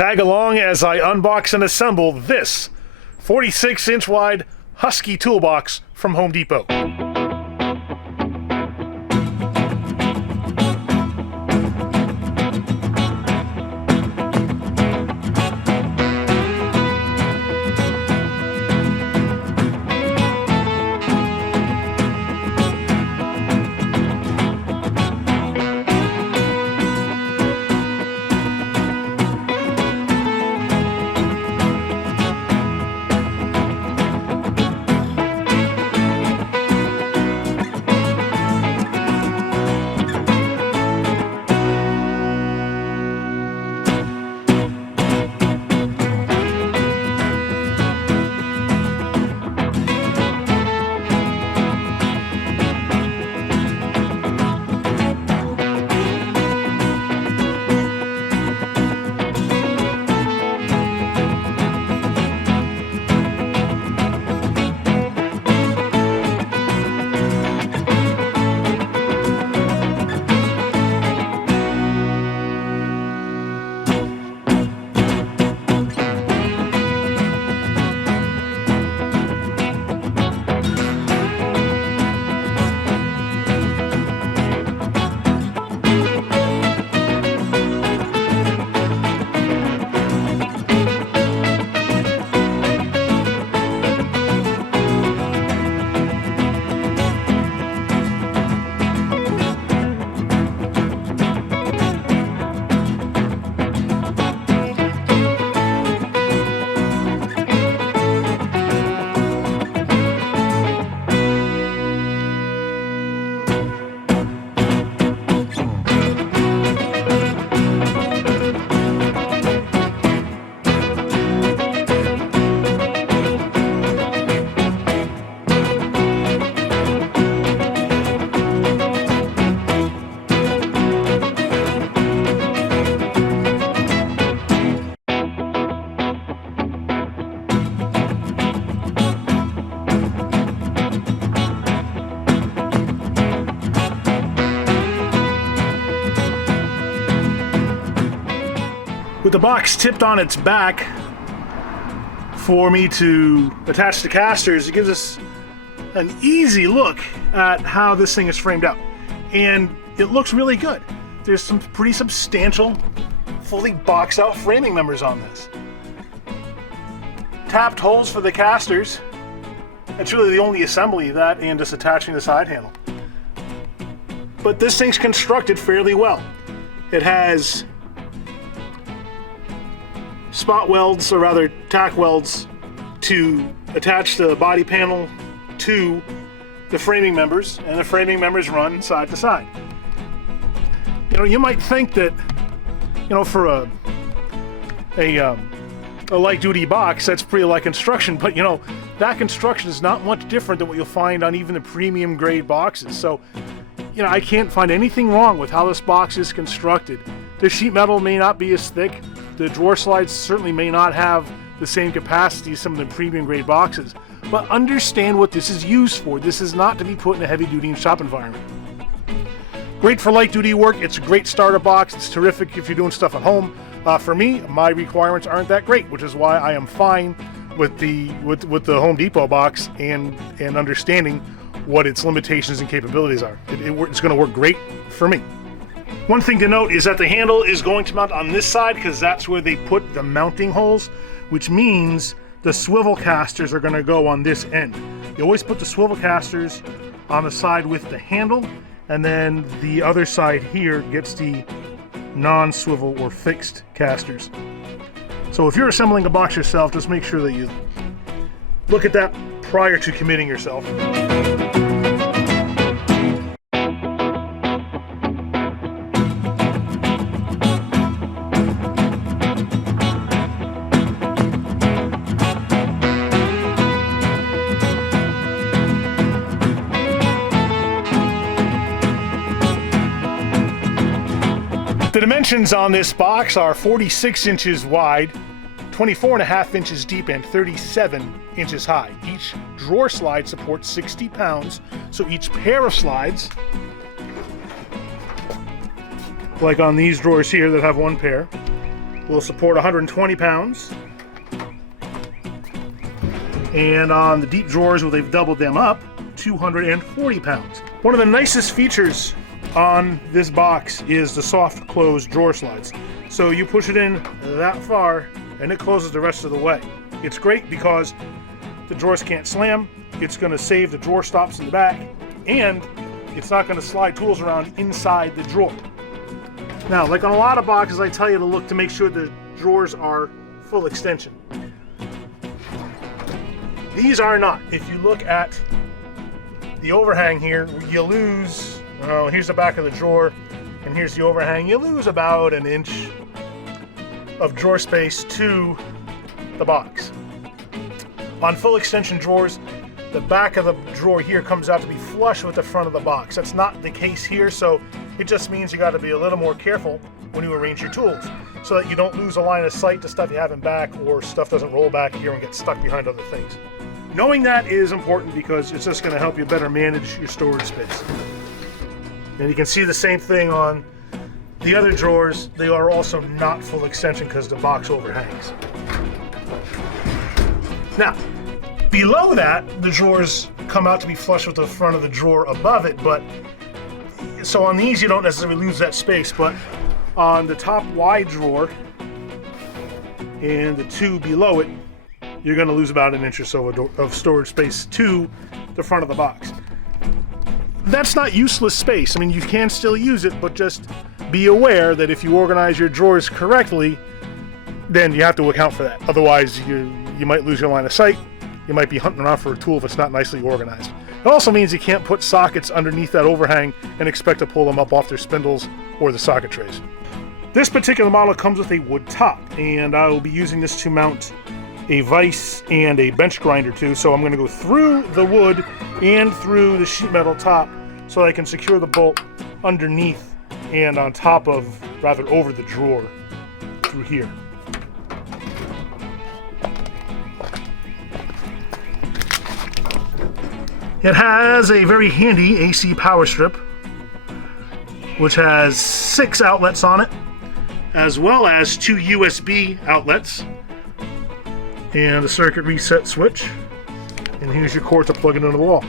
Tag along as I unbox and assemble this 46-inch wide Husky toolbox from Home Depot. With the box tipped on its back for me to attach the casters, it gives us an easy look at how this thing is framed out. And it looks really good. There's some pretty substantial, fully boxed out framing members on this. Tapped holes for the casters. That's really the only assembly, that and just attaching the side handle. But this thing's constructed fairly well. It has spot welds, or rather tack welds, to attach the body panel to the framing members, and the framing members run side to side. You know, you might think that, you know, for a light-duty box, that's pretty light construction, but you know, that construction is not much different than what you'll find on even the premium grade boxes. So, you know, I can't find anything wrong with how this box is constructed. The sheet metal may not be as thick. The drawer slides certainly may not have the same capacity as some of the premium grade boxes, but understand what this is used for. This is not to be put in a heavy duty shop environment. Great for light duty work. It's a great starter box. It's terrific if you're doing stuff at home. For me, my requirements aren't that great, which is why I am fine with the Home Depot box and understanding what its limitations and capabilities are. It's going to work great for me. One thing to note is that the handle is going to mount on this side because that's where they put the mounting holes, which means the swivel casters are going to go on this end. You always put the swivel casters on the side with the handle, and then the other side here gets the non-swivel or fixed casters. So if you're assembling a box yourself, just make sure that you look at that prior to committing yourself. The dimensions on this box are 46 inches wide, 24.5 inches deep, and 37 inches high. Each drawer slide supports 60 pounds, so each pair of slides, like on these drawers here that have one pair, will support 120 pounds. And on the deep drawers, where they've doubled them up, 240 pounds. One of the nicest features on this box is the soft close drawer slides. So you push it in that far and it closes the rest of the way. It's great because the drawers can't slam, it's going to save the drawer stops in the back, and it's not going to slide tools around inside the drawer. Now, like on a lot of boxes, I tell you to look to make sure the drawers are full extension. These are not. If you look at the overhang here, you lose, here's the back of the drawer, and here's the overhang. You lose about an inch of drawer space to the box. On full extension drawers, the back of the drawer here comes out to be flush with the front of the box. That's not the case here, so it just means you got to be a little more careful when you arrange your tools so that you don't lose a line of sight to stuff you have in back, or stuff doesn't roll back here and get stuck behind other things. Knowing that is important because it's just going to help you better manage your storage space. And you can see the same thing on the other drawers. They are also not full extension because the box overhangs. Now, below that, the drawers come out to be flush with the front of the drawer above it, but so on these you don't necessarily lose that space, but on the top wide drawer and the two below it, you're going to lose about an inch or so of storage space to the front of the box. That's not useless space. I mean, you can still use it, but just be aware that if you organize your drawers correctly, then you have to account for that. Otherwise, you might lose your line of sight. You might be hunting around for a tool if it's not nicely organized. It also means you can't put sockets underneath that overhang and expect to pull them up off their spindles or the socket trays. This particular model comes with a wood top, and I will be using this to mount a vise and a bench grinder too. So I'm going to go through the wood and through the sheet metal top so I can secure the bolt underneath and on top of, rather over the drawer through here. It has a very handy AC power strip, which has 6 outlets on it, as well as 2 USB outlets and a circuit reset switch. And here's your cord to plug it into the wall.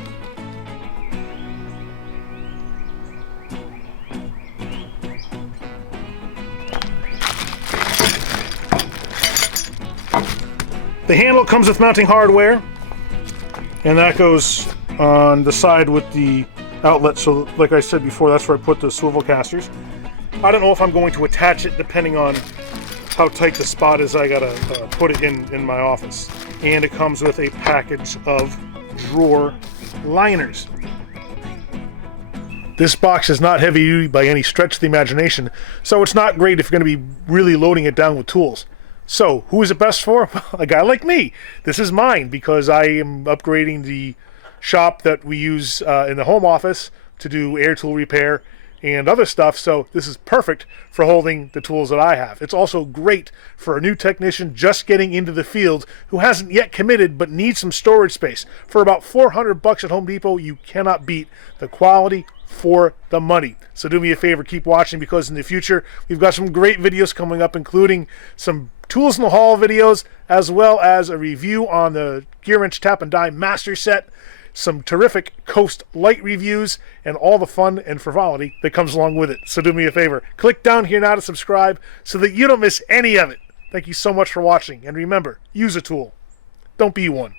The handle comes with mounting hardware, and that goes on the side with the outlet. So like I said before, that's where I put the swivel casters. I don't know if I'm going to attach it depending on how tight the spot is. I gotta put it in my office. And it comes with a package of drawer liners. This box is not heavy duty by any stretch of the imagination, so it's not great if you're going to be really loading it down with tools. So who is it best for? A guy like me. This is mine because I am upgrading the shop that we use in the home office to do air tool repair and other stuff, so this is perfect for holding the tools that I have. It's also great for a new technician just getting into the field who hasn't yet committed but needs some storage space. For about $400 at Home Depot, you cannot beat the quality for the money. So do me a favor, keep watching, because in the future we've got some great videos coming up, including some tools in the hall videos, as well as a review on the Gear Wrench Tap and Die Master Set, some terrific Coast Light reviews, and all the fun and frivolity that comes along with it. So do me a favor, click down here now to subscribe so that you don't miss any of it. Thank you so much for watching, and remember, use a tool. Don't be one.